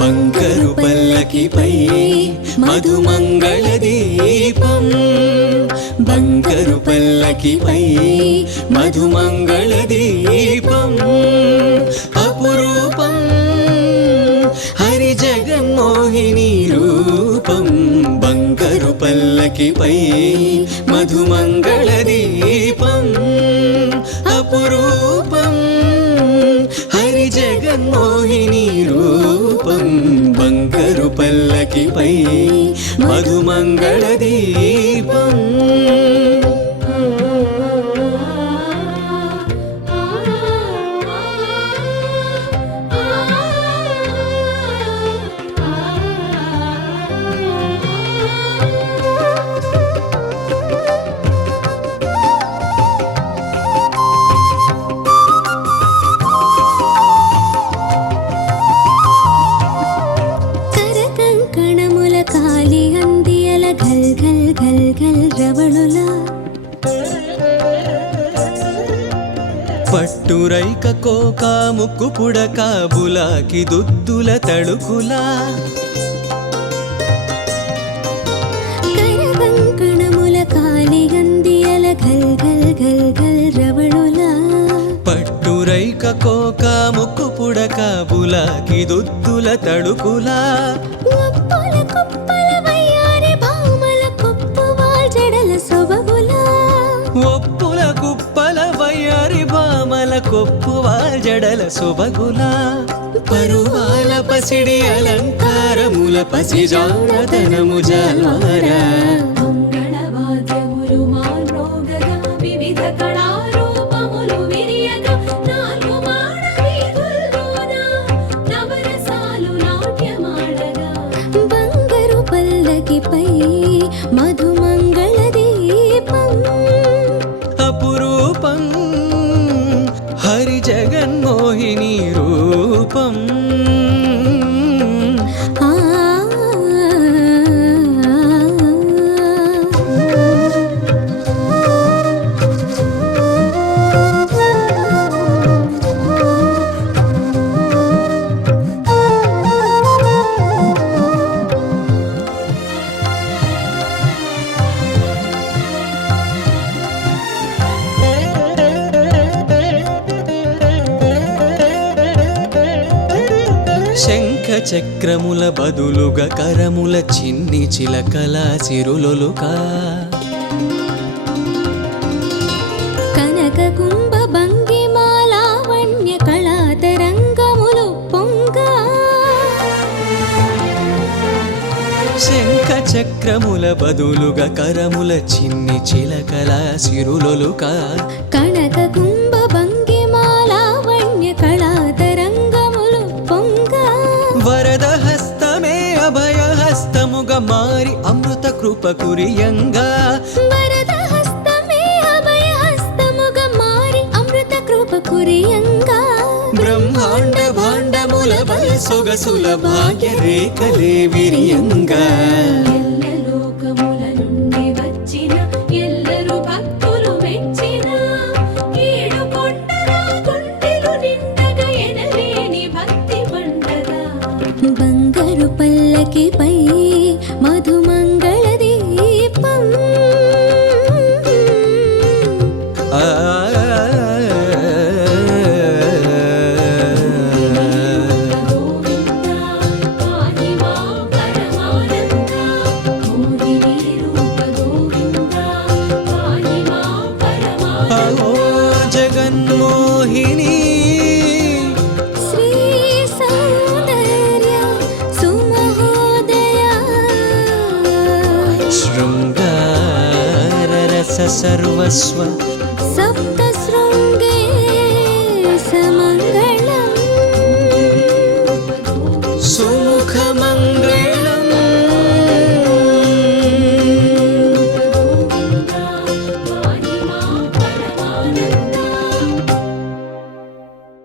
బంగారు పల్లకిపై మధుమంగళ దీపం, బంగారు పల్లకిపై మధుమంగళ దీపం, అపురూపం హరి జగన్మోహిని రూపం, బంగారు పల్లకిపై మధుమంగళ దీపం, అపురూపం హరి జగన్మోహిని రూపం, బంగారు పల్లకిపై మధుమంగళ దీపం. పట్టురైక కోక ముక్కు పుడక బులాకి దుద్దుల తడుకులా, కణముల కాలి గందియల గల్ గల్ గల్ గల్ రవళులా, పట్టురైక కోక ముక్కు పుడక బులాకి దుద్దుల తడుకులా, ఒప్పుల కుప్పల వయ్యారి భామల కొప్పువాల్ జడల సొబగులా, పరువాల పసిడి అలంకారముల పసిజానతనము జాల్వారా, బంగారు పల్లకిపై మధుమంగళ దీపం, అపురూపం హరి జగన్మోహిని రూపం. శంఖ చక్రముల బదులుగా కరముల చిన్ని చిలకల సిరులొలుకా, కనక కుంభ భంగిమాలావణ్య కళాతరంగములు పొంగా, శంఖ చక్రముల బదులుగా కరముల చిన్ని చిలకల సిరులొలుకా, కనక కుంభ భంగిమాలావణ్య కళాతరంగములు పొంగా, వరద హస్తమే అభయ హస్తముగా మారి అమృత కృప కురియంగా, వరద హస్తమే అభయ హస్తముగా మారి అమృత కృప కురియంగా, బ్రహ్మాండ భాండముల బల సొగసుల భాగ్య రేఖలే విరియంగా, బంగారు పల్లకిపై మధుమంగళ దీపం, జగన్మోహిని శ్రీ సౌందర్య సుమహోదయ, శృంగార రస సర్వస్వ